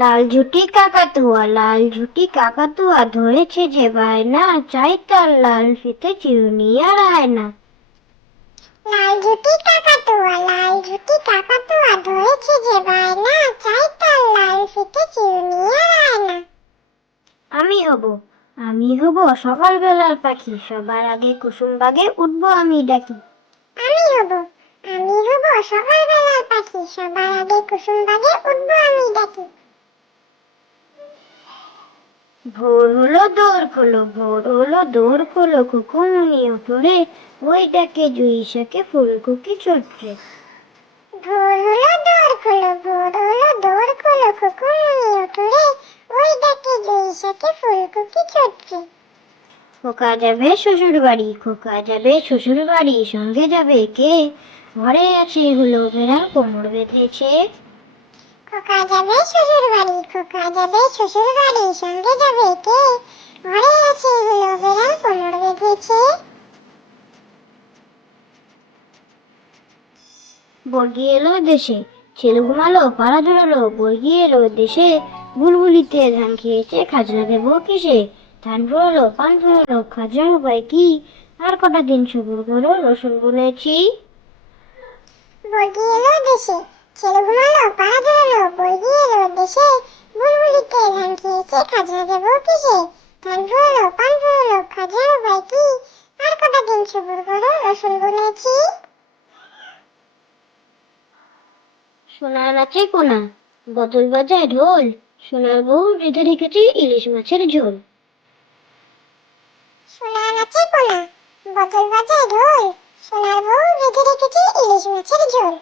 লাল ঝুটি কাকাতুয়া, লাল ঝুটি কাকাতুয়া, ধরেছে যে বায়না, চাই তার লাল ফিতে চিরুনি আর আয়না। লাল ঝুঁটি কাকাতুয়া, লাল ঝুঁটি কাকাতুয়া, ধরেছে যে বায়না, চাই তার লাল ফিতে চিরুনি আর আয়না। আমি হব, আমি হব সকালবেলার পাখি, সবার আগে কুসুম বাগে উঠবো আমি ডাকি। আমি হব, আমি হব সকালবেলার পাখি, সবার আগে কুসুম বাগে উঠবো আমি ডাকি। ভোর হলো দৌড় খোলো, ভোর হলো দৌড় খোলো, কুকুমনি ওঠো রে, ওই ডাকে জুই শাকে ফুলকুকি চটকে। ভোর হলো দৌড় খোলো, ভোর হলো দৌড় খোলো, কুকুরমুনি ওঠো রে, ওই ডাকে জুই শাকে ফুলকুকি চটকে। খোকা যাবে শ্বশুর বাড়ি, খোকা যাবে শ্বশুর বাড়ি, সঙ্গে যাবে কে? ঘরে আছে হলো বেড়াল কোমর বেঁধেছে। খোকা যাবে শ্বশুর বাড়ি, খোকা যাবে শ্বশুর বাড়ি, সঙ্গে যাবে কে? ঘরে আছে হলো বেড়াল কোমর বেঁধেছে। বর্গি এলো দেশে, ছেলে ঘুমালো পাড়া জোড়ালো, বর্গি এলো দেশে, বুলবুলিতে ধান খেয়েছে, খাজনা দেবো কিসে? ধান ফুরালো পান ফুরালো, খাজনার উপায় কি? আর কটা দিন সবুর করো, রসুন বলেছি। বর্গি এলো দেশে, ছেলে ঘুমালো পাড়া জোড়ালো, বর্গি এলো দেশে, বুলবুলিতে ধান খেয়েছে, খাজনা দেবো কিসে? ধান ফুরালো পান ফুরালো, খাজনার উপায় কি? আর কটা দিন সবুর করো, রসুন বুনেছি। সোনার নাচে কোনা, বদল বাজায় ঢোল, সোনার বউ রেঁধে রেখেছি ইলিশ মাছের ঝোল। সোনা নাচে কোনা, বদল বাজায় ঢোল, সোনার বউ রেঁধে রেখেছে ইলিশ মাছের ঝোল।